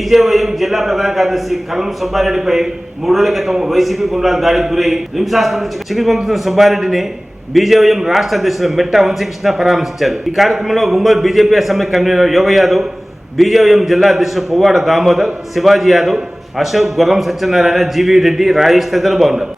BJYM జిల్లా ప్రధాన కార్యదర్శి కలం సుబ్బారెడ్డిపై 3 రోజుల క్రితం వైసీపీ గుండాల దాడికి గురై రిమ్స్ ఆసుపత్రి చికిత్స పొందుతున్న సుబ్బారెడ్డిని బీజేవైఎం రాష్ట్ర అధ్యక్షులు మిట్టా వంశీకృష్ణ పరామర్శించారు. ఈ కార్యక్రమంలో ఒంగోలు బీజేపీ అసెంబ్లీ కన్వీనర్ యోగ యాదవ్, బీజేవైఎం జిల్లా అధ్యక్షులు పువ్వాడ దామోదర్, శివాజీ యాదవ్, అశోక్, గుర్రం సత్యనారాయణ, జీవీ రెడ్డి, రాజేష్ తదితరులు బాగున్నారు.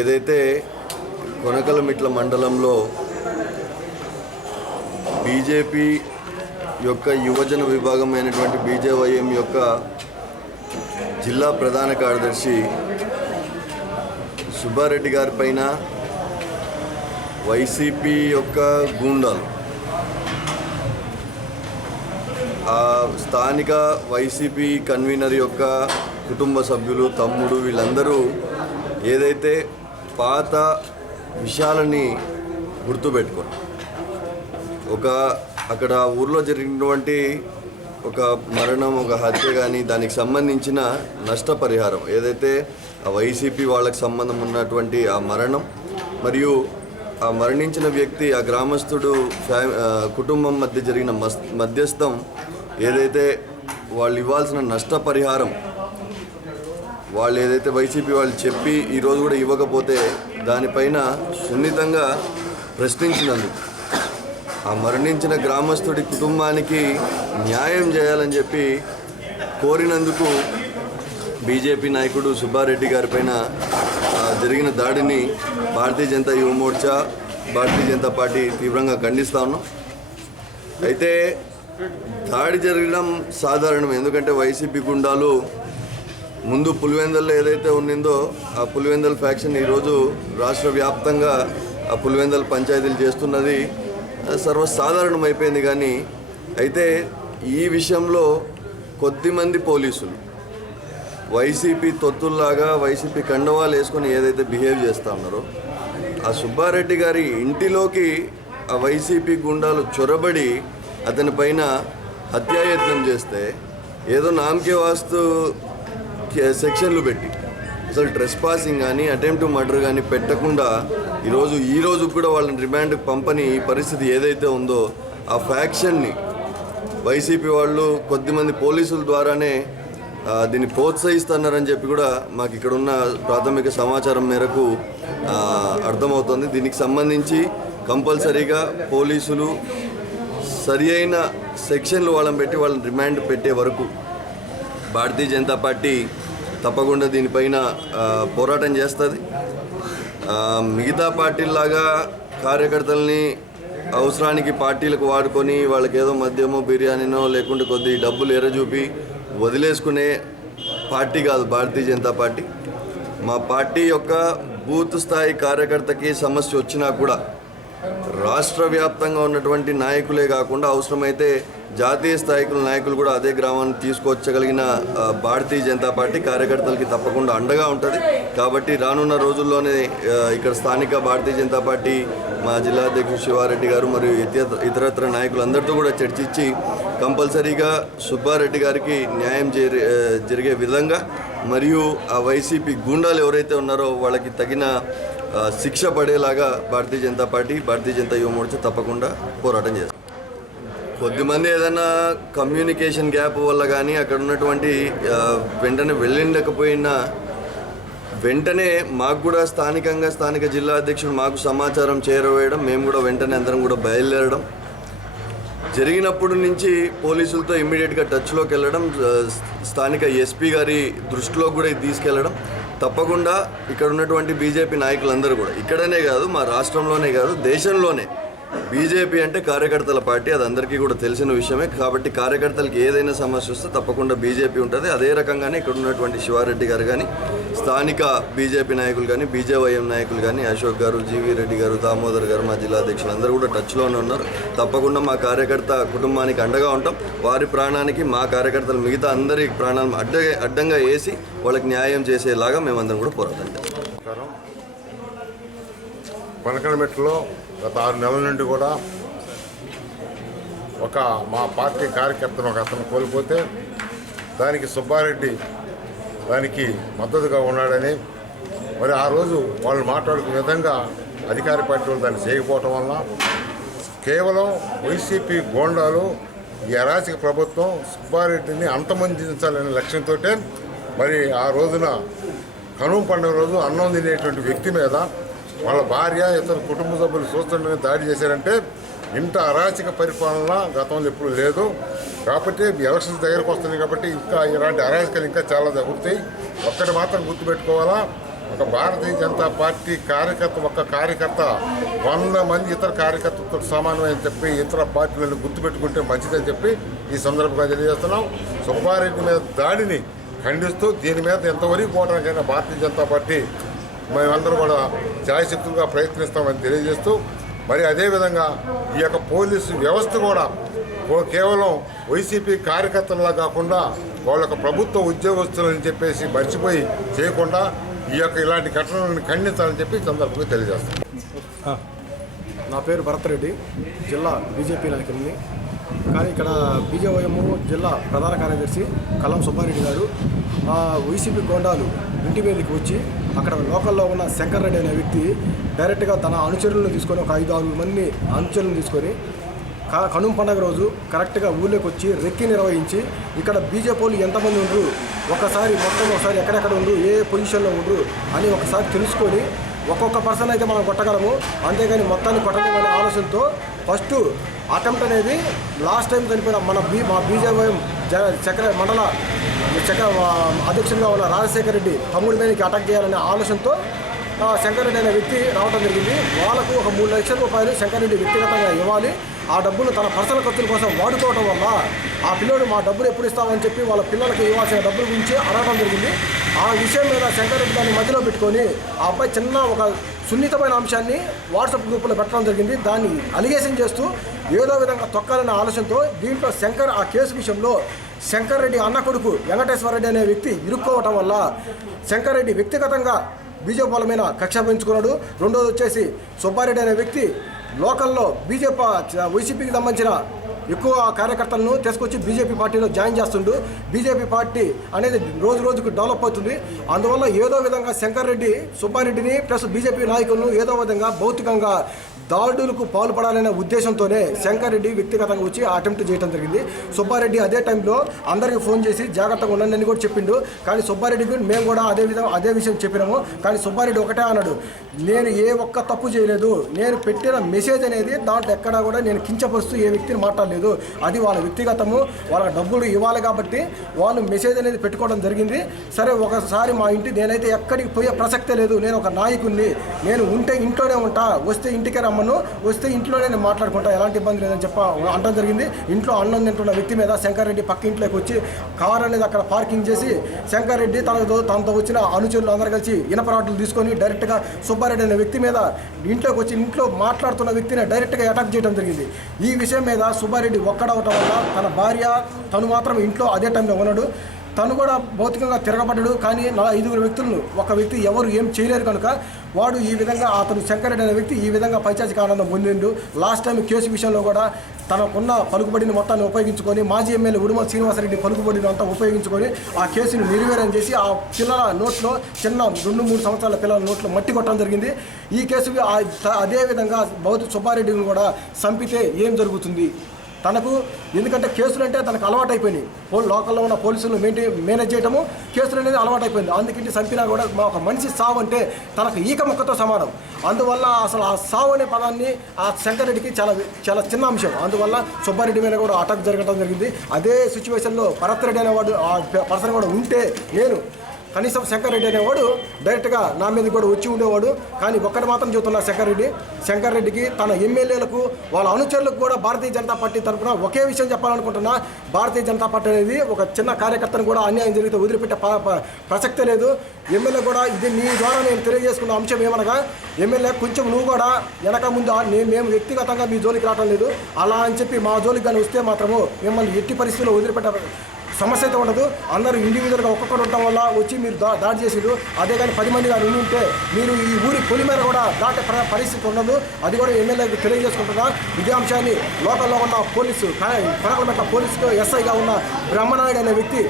ఏదైతే కొనకలమిట్ల మండలంలో బీజేపీ యొక్క యువజన విభాగమైనటువంటి బీజేవైఎం యొక్క జిల్లా ప్రధాన కార్యదర్శి సుబ్బారెడ్డి గారి పైన వైసీపీ యొక్క గూండాలు, ఆ స్థానిక వైసీపీ కన్వీనర్ యొక్క కుటుంబ సభ్యులు, తమ్ముడు, వీళ్ళందరూ ఏదైతే పాత విషయాలని గుర్తుపెట్టుకొని అక్కడ ఊర్లో జరిగినటువంటి ఒక మరణం, ఒక హత్య కానీ దానికి సంబంధించిన నష్టపరిహారం ఏదైతే ఆ వైసీపీ వాళ్ళకి సంబంధం ఉన్నటువంటి ఆ మరణం మరియు ఆ మరణించిన వ్యక్తి, ఆ గ్రామస్తుడు కుటుంబం మధ్య జరిగిన మధ్యస్థం ఏదైతే వాళ్ళు ఇవ్వాల్సిన నష్టపరిహారం వాళ్ళు ఏదైతే వైసీపీ వాళ్ళు చెప్పి ఈరోజు కూడా ఇవ్వకపోతే దానిపైన సున్నితంగా ప్రశ్నించినందుకు ఆ మరణించిన గ్రామస్తుడి కుటుంబానికి న్యాయం చేయాలని చెప్పి కోరినందుకు బీజేపీ నాయకుడు సుబ్బారెడ్డి గారి పైన జరిగిన దాడిని భారతీయ జనతా యువ మోర్చా, భారతీయ జనతా పార్టీ తీవ్రంగా ఖండిస్తా ఉన్నాం. అయితే దాడి జరగడం సాధారణం, ఎందుకంటే వైసీపీ గుండాలు ముందు పులివెందుల్లో ఏదైతే ఉన్నిందో ఆ పులివెందుల ఫ్యాక్షన్ ఈరోజు రాష్ట్ర వ్యాప్తంగా ఆ పులివెందుల పంచాయతీలు చేస్తున్నది సర్వసాధారణం అయిపోయింది. కానీ అయితే ఈ విషయంలో కొద్దిమంది పోలీసులు వైసీపీ తొత్తుల్లాగా వైసీపీ కండవాలు వేసుకొని ఏదైతే బిహేవ్ చేస్తూ ఉన్నారో ఆ సుబ్బారెడ్డి గారి ఇంటిలోకి ఆ వైసీపీ గుండాలు చొరబడి అతని పైన హత్యాయత్నం చేస్తే ఏదో నామకే వాస్తు సెక్షన్లు పెట్టి అసలు ట్రెస్ పాసింగ్ కానీ అటెంప్ట్ మర్డర్ కానీ పెట్టకుండా ఈ రోజు కూడా వాళ్ళని రిమాండ్కి పంపని పరిస్థితి ఏదైతే ఉందో ఆ ఫ్యాక్షన్ని వైసీపీ వాళ్ళు కొద్దిమంది పోలీసుల ద్వారానే దీన్ని ప్రోత్సహిస్తున్నారని చెప్పి కూడా మాకు ఇక్కడ ఉన్న ప్రాథమిక సమాచారం మేరకు అర్థమవుతుంది. దీనికి సంబంధించి కంపల్సరీగా పోలీసులు సరి అయిన సెక్షన్లు వాళ్ళని పెట్టి వాళ్ళని రిమాండ్ పెట్టే వరకు భారతీయ జనతా పార్టీ తప్పకుండా దీనిపైన పోరాటం చేస్తుంది. మిగతా పార్టీలాగా కార్యకర్తల్ని అవసరానికి పార్టీలకు వాడుకొని వాళ్ళకి ఏదో మద్యమో బిర్యానీనో లేకుంటే కొద్ది డబ్బులు ఎర్రచూపి వదిలేసుకునే పార్టీ కాదు భారతీయ జనతా పార్టీ. మా పార్టీ యొక్క బూత్ స్థాయి కార్యకర్తకి సమస్య వచ్చినా కూడా రాష్ట్ర వ్యాప్తంగా ఉన్నటువంటి నాయకులే కాకుండా అవసరమైతే జాతీయ స్థాయికుల నాయకులు కూడా అదే గ్రామాన్ని తీసుకొచ్చగలిగిన భారతీయ జనతా పార్టీ కార్యకర్తలకి తప్పకుండా అండగా ఉంటుంది. కాబట్టి రానున్న రోజుల్లోనే ఇక్కడ స్థానిక భారతీయ జనతా పార్టీ మా జిల్లా అధ్యక్షుడు శివారెడ్డి గారు మరియు ఇతరత్ర నాయకులందరితో కూడా చర్చించి కంపల్సరీగా సుబ్బారెడ్డి గారికి న్యాయం జరిగే విధంగా మరియు ఆ వైసీపీ గూండాలు ఎవరైతే ఉన్నారో వాళ్ళకి తగిన శిక్ష పడేలాగా భారతీయ జనతా పార్టీ, భారతీయ జనతా యువ మోర్చా తప్పకుండా పోరాటం చేస్తారు. కొద్దిమంది ఏదైనా కమ్యూనికేషన్ గ్యాప్ వల్ల కానీ అక్కడ ఉన్నటువంటి వెంటనే వెళ్ళలేకపోయినా వెంటనే మాకు కూడా స్థానిక జిల్లా అధ్యక్షుడు మాకు సమాచారం చేరవేయడం, మేము కూడా వెంటనే అందరం కూడా బయలుదేరడం జరిగినప్పటి నుంచి పోలీసులతో ఇమ్మీడియట్గా టచ్లోకి వెళ్ళడం, స్థానిక ఎస్పీ గారి దృష్టిలో కూడా తీసుకెళ్లడం. తప్పకుండా ఇక్కడ ఉన్నటువంటి బీజేపీ నాయకులందరూ కూడా ఇక్కడనే కాదు, మా రాష్ట్రంలోనే కాదు, దేశంలోనే బీజేపీ అంటే కార్యకర్తల పార్టీ, అది అందరికీ కూడా తెలిసిన విషయమే. కాబట్టి కార్యకర్తలకి ఏదైనా సమస్య వస్తే తప్పకుండా బీజేపీ ఉంటుంది. అదే రకంగానే ఇక్కడ ఉన్నటువంటి శివారెడ్డి గారు కానీ, స్థానిక బీజేపీ నాయకులు కానీ, బీజేవైఎం నాయకులు కానీ, అశోక్ గారు, జీవీ రెడ్డి గారు, దామోదర్ గారు, మా జిల్లా అధ్యక్షులు అందరూ కూడా టచ్లోనే ఉన్నారు. తప్పకుండా మా కార్యకర్త కుటుంబానికి అండగా ఉంటాం. వారి ప్రాణానికి మా కార్యకర్తలు మిగతా అందరి ప్రాణాలను అడ్డంగా వేసి వాళ్ళకి న్యాయం చేసేలాగా మేమందరం కూడా పోరాటం చేస్తాం. పనకలమెట్టులో గత 6 నెలల నుండి కూడా మా పార్టీ కార్యకర్తను ఒక అతను కోల్పోతే దానికి సుబ్బారెడ్డి దానికి మద్దతుగా ఉన్నాడని, మరి ఆ రోజు వాళ్ళు మాట్లాడుకునే విధంగా అధికార పార్టీ వాళ్ళు దాన్ని చేయకపోవటం వల్ల కేవలం వైసీపీ గోండాలు ఈ అరాచక ప్రభుత్వం సుబ్బారెడ్డిని అంతమొందించాలనే లక్ష్యంతో మరి ఆ రోజున కనుమ పండుగ రోజు అన్నం తినేటువంటి వ్యక్తి మీద వాళ్ళ భార్య ఇతర కుటుంబ సభ్యులు చూస్తుండగానే దాడి చేశారంటే ఇంత అరాచక పరిపాలన గతంలో ఎప్పుడు లేదు. కాబట్టి ఎలక్షన్స్ దగ్గరకు వస్తున్నాయి కాబట్టి ఇంకా ఇలాంటి అరాచకాలు ఇంకా చాలా జరుగుతాయి. ఒక్కటి మాత్రం గుర్తుపెట్టుకోవాలా, ఒక భారతీయ జనతా పార్టీ ఒక్క కార్యకర్త 100 మంది ఇతర కార్యకర్తలతో సమానమని చెప్పి ఇతర పార్టీలను గుర్తుపెట్టుకుంటే మంచిదని చెప్పి ఈ సందర్భంగా తెలియజేస్తున్నాం. సుబ్బారెడ్డి మీద దాడిని ఖండిస్తూ దీని మీద ఎంతవరకు పోవడానికైనా భారతీయ జనతా పార్టీ మేమందరూ కూడా ఛాయశక్తులుగా ప్రయత్నిస్తామని తెలియజేస్తూ, మరి అదేవిధంగా ఈ యొక్క పోలీసు వ్యవస్థ కూడా కేవలం వైసీపీ కార్యకర్తలా కాకుండా వాళ్ళ ప్రభుత్వ ఉద్యోగస్తులని చెప్పేసి మర్చిపోయి చేయకుండా ఇలాంటి ఘటనలను ఖండించాలని చెప్పి ఈ సందర్భంగా తెలియజేస్తాం. నా పేరు భరత్రెడ్డి, జిల్లా బీజేపీ నాయకుడిని. కానీ ఇక్కడ బీజేవైఎం జిల్లా ప్రధాన కార్యదర్శి కల్లం సుబ్బారెడ్డి గారు వైసీపీ గోండాలు ఇంటి మీదకి వచ్చి అక్కడ లోకల్లో ఉన్న శంకర్ రెడ్డి అనే వ్యక్తి డైరెక్ట్గా తన అనుచరులను తీసుకొని ఒక 5-6 మంది అనుచరులను తీసుకొని కనుమ పండుగ రోజు కరెక్ట్గా ఊళ్ళోకి వచ్చి రెక్కి నిర్వహించి ఇక్కడ బీజేపీలు ఎంతమంది ఉండరు, ఒకసారి ఎక్కడెక్కడ ఉండరు, ఏ పొజిషన్లో ఉండరు అని ఒకసారి తెలుసుకొని ఒక్కొక్క పర్సన్ అయితే మనం కొట్టగలము, అంతేగాని మొత్తాన్ని కొట్టలేమనే ఆలోచనతో ఫస్ట్ అటెంప్ట్ అనేది లాస్ట్ టైం చనిపోయిన మా బీజేవైఎం మండల అధ్యక్షుడిగా ఉన్న రాజశేఖర రెడ్డి తమ్ముడి మీదకి అటాక్ చేయాలనే ఆలోచనతో శంకర్ రెడ్డి అనే వ్యక్తి రావడం జరిగింది. వాళ్ళకు ఒక 3 లక్షల రూపాయలు శంకర్ రెడ్డి వ్యక్తిగతంగా ఇవ్వాలి, ఆ డబ్బులు తన పర్సనల్ ఖర్చుల కోసం వాడుకోవడం వల్ల ఆ పిల్లడు మా డబ్బులు ఎప్పుడు ఇస్తామని చెప్పి వాళ్ళ పిల్లలకి ఇవ్వాల్సిన డబ్బుల గురించి అడగడం జరిగింది. ఆ విషయం మీద శంకర్ రెడ్డి దాన్ని మధ్యలో పెట్టుకొని ఆ అబ్బాయి చిన్న ఒక సున్నితమైన అంశాన్ని వాట్సాప్ గ్రూపులో పెట్టడం జరిగింది. దాన్ని అలిగేషన్ చేస్తూ ఏదో విధంగా తొక్కాలనే ఆలోచనతో దీంట్లో ఆ కేసు విషయంలో శంకర్ రెడ్డి అన్న కొడుకు వెంకటేశ్వర రెడ్డి అనే వ్యక్తి ఇరుక్కోవటం వల్ల శంకర్ రెడ్డి వ్యక్తిగతంగా బీజేపీ వాళ్ళ మీద కక్ష పెంచుకున్నాడు. రెండోది వచ్చేసి సుబ్బారెడ్డి అనే వ్యక్తి లోకల్లో వైసీపీకి సంబంధించిన ఎక్కువ కార్యకర్తలను తీసుకొచ్చి బీజేపీ పార్టీలో జాయిన్ చేస్తుండు. బీజేపీ పార్టీ అనేది రోజుకు డెవలప్ అవుతుంది. అందువల్ల ఏదో విధంగా శంకర్ రెడ్డి సుబ్బారెడ్డిని ప్లస్ బీజేపీ నాయకులను ఏదో విధంగా భౌతికంగా దాడులకు పాల్పడాలనే ఉద్దేశంతోనే శంకర్ రెడ్డి వ్యక్తిగతంగా వచ్చి అటెంప్ట్ చేయడం జరిగింది. సుబ్బారెడ్డి అదే టైంలో అందరికీ ఫోన్ చేసి జాగ్రత్తగా ఉండండి అని కూడా చెప్పిండు. కానీ సుబ్బారెడ్డికి మేము కూడా అదే విషయం చెప్పినాము. కానీ సుబ్బారెడ్డి ఒకటే అన్నాడు, నేను ఏ ఒక్క తప్పు చేయలేదు, నేను పెట్టిన మెసేజ్ అనేది దాంట్లో ఎక్కడా కూడా నేను కించపరుస్తూ ఏ వ్యక్తిని మాట్లాడలేదు, అది వాళ్ళ వ్యక్తిగతము, వాళ్ళ డబ్బులు ఇవ్వాలి కాబట్టి వాళ్ళు మెసేజ్ అనేది పెట్టుకోవడం జరిగింది. సరే ఒకసారి మా ఇంటి నేనైతే ఎక్కడికి పోయే ప్రసక్తే లేదు, నేను ఒక నాయకుడిని, నేను ఉంటే ఇంట్లోనే ఉంటా, వస్తే ఇంటికే రమ్మను, వస్తే ఇంట్లోనే నేను మాట్లాడుకుంటా, ఎలాంటి ఇబ్బంది లేదని అనడం జరిగింది. ఇంట్లో అన్నం తింటున్న వ్యక్తి మీద శంకర్ రెడ్డి పక్క ఇంట్లోకి వచ్చి కారు అనేది అక్కడ పార్కింగ్ చేసి శంకర్ రెడ్డి తనతో వచ్చిన అనుచరులు అందరూ కలిసి ఇనపరాట్లు తీసుకొని డైరెక్ట్గా సుబ్బారెడ్డి అనే వ్యక్తి మీద ఇంట్లోకి వచ్చి ఇంట్లో మాట్లాడుతున్న వ్యక్తిని డైరెక్ట్గా అటాక్ చేయడం జరిగింది. ఈ విషయం మీద సుబ్బారెడ్డి ఒక్కడవటం వల్ల తన భార్య తను మాత్రం ఇంట్లో అదే టైంలో ఉన్నాడు. తను కూడా భౌతికంగా తిరగబడ్డాడు. కానీ 5 వ్యక్తులను ఒక వ్యక్తి ఎవరు ఏం చేయలేరు కనుక వాడు ఈ విధంగా అతను శంకర్ రెడ్డి అనే వ్యక్తి ఈ విధంగా పైచాచిక ఆనందం పొందిండు. లాస్ట్ టైం కేసు విషయంలో కూడా తనకున్న పలుకుబడిని మొత్తాన్ని ఉపయోగించుకొని మాజీ ఎమ్మెల్యే ఉడుమల శ్రీనివాసరెడ్డి పలుకుబడిని అంతా ఉపయోగించుకొని ఆ కేసును నిర్వీర్యం చేసి ఆ పిల్లల నోట్లో చిన్న 2-3 సంవత్సరాల పిల్లల నోట్లో మట్టి కొట్టడం జరిగింది. ఈ కేసు అదేవిధంగా సుబ్బారెడ్డిని కూడా చంపితే ఏం జరుగుతుంది తనకు, ఎందుకంటే కేసులు అంటే తనకు అలవాటు అయిపోయినాయి. లోకల్లో ఉన్న పోలీసులు మేనేజ్ చేయడము కేసులు అనేది అలవాటు అయిపోయింది. అందుకంటే చంపినా కూడా ఒక మనిషి సావు అంటే తనకు ఈక ముక్కతో సమానం. అందువల్ల అసలు ఆ సావు అనే పదాన్ని ఆ శంకర్ రెడ్డికి చాలా చిన్న అంశం. అందువల్ల సుబ్బారెడ్డి మీద కూడా అటాక్ జరగడం జరిగింది. అదే సిచ్యువేషన్లో భరత్ రెడ్డి అనేవాడు ఆ పర్సన్ కూడా ఉంటే నేను కనీసం శంకర్ రెడ్డి అనేవాడు డైరెక్ట్గా నా మీద కూడా వచ్చి ఉండేవాడు. కానీ ఒక్కటి మాత్రం చెబుతున్నా, శంకర్ రెడ్డికి తన ఎమ్మెల్యేలకు వాళ్ళ అనుచరులకు కూడా భారతీయ జనతా పార్టీ తరఫున ఒకే విషయం చెప్పాలనుకుంటున్నా. భారతీయ జనతా పార్టీ అనేది ఒక చిన్న కార్యకర్తను కూడా అన్యాయం జరిగితే వదిలిపెట్టే ప్రసక్తే లేదు. ఎమ్మెల్యే కూడా ఇది నీ ద్వారా నేను తెలియజేసుకున్న అంశం ఏమనగా, ఎమ్మెల్యే కొంచెం నువ్వు కూడా వెనక ముందు మేము వ్యక్తిగతంగా మీ జోలికి రావడం లేదు, అలా అని చెప్పి మా జోలికి కానీ వస్తే మాత్రము మిమ్మల్ని ఎట్టి పరిస్థితుల్లో వదిలిపెట్టే సమస్య అయితే ఉండదు. అందరూ ఇండివిజువల్గా ఒక్కొక్కరు ఉండటం వల్ల వచ్చి మీరు దాడి చేసిరు. అదే కానీ 10 మంది కానీ ఉంటే మీరు ఈ ఊరి పొలి మీద కూడా దాటే పరిస్థితి ఉండదు. అది కూడా ఎమ్మెల్యేకి తెలియజేసుకుంటున్నా. ఇదే అంశాన్ని లోకల్లో ఉన్న పోలీసు కొనకలమెట్ల పోలీసుకు ఎస్ఐగా ఉన్న బ్రహ్మనాయుడు అనే వ్యక్తి,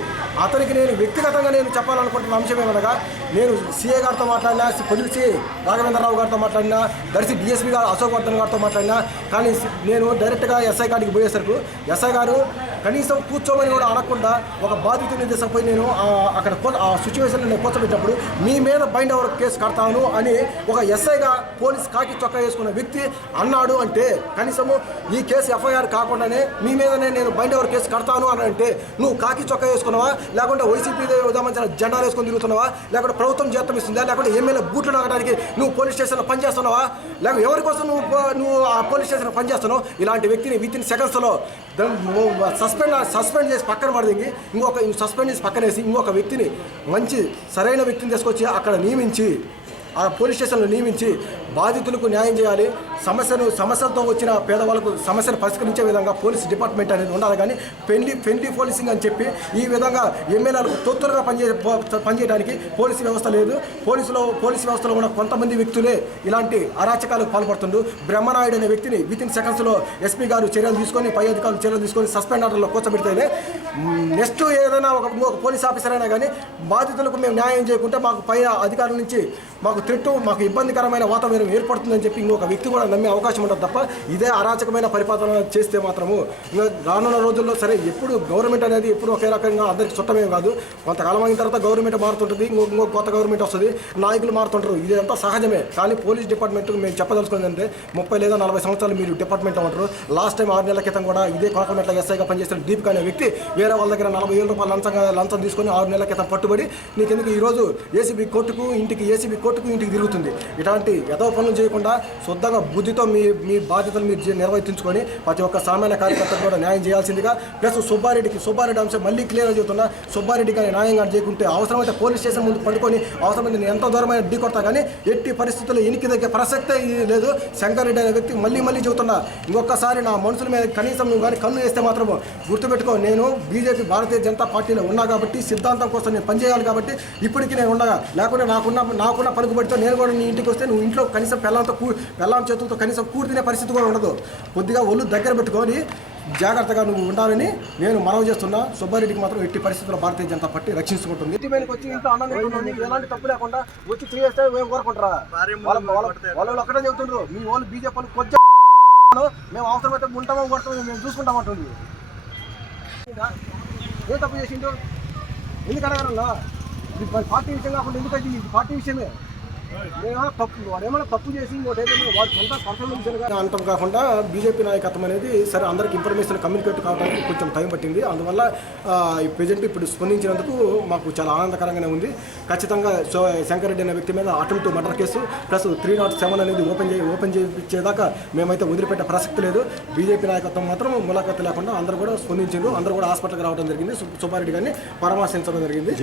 అతనికి నేను వ్యక్తిగతంగా నేను చెప్పాలనుకుంటున్న అంశం ఏమనగా, నేను సిఏ గారితో మాట్లాడినా, పొలిసి రాఘవేంద్రరావు గారితో మాట్లాడినా, దర్శి డిఎస్పీ గారు అశోక్ వర్ధన్ గారితో మాట్లాడినా, కానీ నేను డైరెక్ట్గా ఎస్ఐ గారికి పోయేసరికి ఎస్ఐ గారు కనీసం కూర్చోమని కూడా అనకుండా ఒక బాధితుని తీసుకుపోయి నేను అక్కడ ఆ సిచ్యువేషన్లో నేను కూర్చోబెట్టినప్పుడు మీ మీద బైండ్ ఓవర్ కేసు కడతాను అని ఒక ఎస్ఐగా పోలీస్ కాకి చొక్కా వేసుకున్న వ్యక్తి అన్నాడు అంటే, కనీసము ఈ కేసు ఎఫ్ఐఆర్ కాకుండానే మీ మీదనే నేను బైండ్ ఓవర్ కేసు కడతాను అని అంటే, నువ్వు కాకి చొక్కా వేసుకున్నావా, లేకుంటే వైసీపీ ఉదాహరించిన జెండాలు వేసుకొని తిరుగుతున్నావా, లేకుంటే ప్రభుత్వం జీతం ఇస్తుందా, లేకుంటే ఎమ్మెల్యే బూట్లు నాగడానికి నువ్వు పోలీస్ స్టేషన్లో పనిచేస్తున్నావా, లేకపోతే ఎవరి కోసం నువ్వు ఆ పోలీస్ స్టేషన్లో పనిచేస్తున్నావు? ఇలాంటి వ్యక్తిని వితిన్ సెకండ్స్లో సస్పెండ్ చేసి పక్కన పడింది, సస్పెండ్ చేసి పక్కనేసి ఇంకొక వ్యక్తిని మంచి సరైన వ్యక్తిని తీసుకొచ్చి అక్కడ నియమించి ఆ పోలీస్ స్టేషన్లో నియమించి బాధితులకు న్యాయం చేయాలి. సమస్యలతో వచ్చిన పేదవాళ్ళకు సమస్యను పరిష్కరించే విధంగా పోలీస్ డిపార్ట్మెంట్ అనేది ఉండాలి. కానీ ఫ్రెండ్లీ పోలీసింగ్ అని చెప్పి ఈ విధంగా ఎమ్మెల్యేలకు తొత్తులుగా పనిచేయడానికి పోలీసు వ్యవస్థ లేదు. పోలీసు వ్యవస్థలో ఉన్న కొంతమంది వ్యక్తులే ఇలాంటి అరాచకాలకు పాల్పడుతుండ్రు. బ్రహ్మనాయుడు అనే వ్యక్తిని వితిన్ సెకండ్స్లో ఎస్పీ గారు చర్యలు తీసుకొని, పై అధికారులు చర్యలు తీసుకొని సస్పెండ్ ఆర్డర్లో కూర్చోబెడితేనే నెక్స్ట్ ఏదైనా ఒక పోలీస్ ఆఫీసర్ అయినా కానీ బాధితులకు మేము న్యాయం చేయకుంటే మాకు పై అధికారుల నుంచి మాకు మాకు ఇబ్బందికరమైన వాతావరణం ఏర్పడుతుందని చెప్పి ఇంకొక వ్యక్తి కూడా నమ్మే అవకాశం ఉంటుంది తప్ప, ఇదే అరాచకమైన పరిపాలన చేస్తే మాత్రము రానున్న రోజుల్లో సరే, ఎప్పుడు గవర్నమెంట్ అనేది ఎప్పుడు ఒకే రకంగా అందరికి చుట్టమే కాదు. కొంతకాలం అయిన తర్వాత గవర్నమెంట్ మారుతుంటుంది, ఇంకొక కొత్త గవర్నమెంట్ వస్తుంది, నాయకులు మారుతుంటారు, ఇదంతా సహజమే. కానీ పోలీస్ డిపార్ట్మెంట్ మేము చెప్పదలుచుకున్నది అంటే 30 లేదా 40 సంవత్సరాలు మీరు డిపార్ట్మెంట్ ఉంటారు. లాస్ట్ టైం 6 నెలల క్రితం కూడా ఇదే కొనకమెట్ల ఎస్ఐగా పనిచేసిన దీపిక అనే వ్యక్తి వేరే వాళ్ళ దగ్గర 40,000 రూపాయలు లంచం తీసుకొని 6 నెలల క్రితం పట్టుబడి నీకెందుకు ఈరోజు ఏసీబీ కోర్టుకు ఇంటికి తిరుగుతుంది. ఇలాంటి యథవ పనులు చేయకుండా శుద్ధంగా బుద్ధితో మీ బాధ్యతలు మీరు నిర్వర్తించుకొని ప్రతి ఒక్క సామాన్య కార్యకర్తకు కూడా న్యాయం చేయాల్సిందిగా. ప్లస్ సుబ్బారెడ్డి అంశం మళ్ళీ క్లియర్గా చెబుతున్నా, సుబ్బారెడ్డి కానీ న్యాయంగా చేయకుంటే అవసరమైతే పోలీస్ స్టేషన్ ముందు పడుకొని అవసరమైతే నేను ఎంతో దూరమైన ఢీ కొడతా, కానీ ఎట్టి పరిస్థితుల్లో ఎనికి దగ్గర ప్రసక్తే లేదు. శంకర్ రెడ్డి అనే వ్యక్తి మళ్ళీ చెబుతున్నా, ఇంకొకసారి నా మనుషుల మీద కనీసం నువ్వు కానీ కన్ను వేస్తే మాత్రము గుర్తుపెట్టుకో, నేను బీజేపీ భారతీయ జనతా పార్టీలో ఉన్నా కాబట్టి సిద్ధాంతం కోసం నేను పనిచేయాలి కాబట్టి ఇప్పటికీ నేను ఉండగా, లేకుంటే నాకున్న పలుకుబడితో నేను కూడా నీ ఇంటికి వస్తే నువ్వు ఇంట్లో కనీసం పెళ్ళాం చేతులతో కనీసం కూర్చునే పరిస్థితి కూడా ఉండదు. కొద్దిగా ఒళ్ళు దగ్గర పెట్టుకొని జాగ్రత్తగా నువ్వు ఉండాలని నేను మనవి చేస్తున్నా. సుబ్బారెడ్డికి మాత్రం ఎట్టి పరిస్థితుల్లో భారతీయ జనతా పార్టీ రక్షించుకుంటుంది. ఇంటి మీదకి వచ్చి ఇంట్లో అన్నం ఎలాంటి తప్పు లేకుండా వచ్చి చేస్తే మేము కోరుకుంటారా? వాళ్ళు ఒక్కటే చెబుతుండ్రు, మీ వాళ్ళు బీజేపీ కొంచెం మేము అవసరమైతే ఉంటామో కొడతామో మేము చూసుకుంటామంటుంది. ఏ తప్పు చేసిండు? ఎందుకు అడగడంలో ఇది పార్టీ విషయం కాకుండా ఎందుకైతే ఇది పార్టీ విషయమే. వాడేమైనా తప్పు చేసి వాడు సొంత పర్ఫార్మెన్స్ అంతం కాకుండా బీజేపీ నాయకత్వం అనేది సరే అందరికి ఇన్ఫర్మేషన్ కమ్యూనికేట్ కావడానికి కొంచెం టైం పట్టింది. అందువల్ల ప్రజెంట్ ఇప్పుడు స్పందించినందుకు మాకు చాలా ఆనందకరంగానే ఉంది. ఖచ్చితంగా శంకర్ రెడ్డి అనే వ్యక్తి మీద అటెంప్ట్ మర్డర్ కేసు ప్లస్ 307 అనేది ఓపెన్ చేయించేదాకా మేమైతే వదిలిపెట్టే ప్రసక్తి లేదు. బీజేపీ నాయకత్వం మాత్రం ములాఖత్తు లేకుండా అందరూ కూడా స్పందించారు. అందరూ కూడా హాస్పిటల్కి రావడం జరిగింది. సుబ్బారెడ్డి గారిని పరామర్శించడం జరిగింది.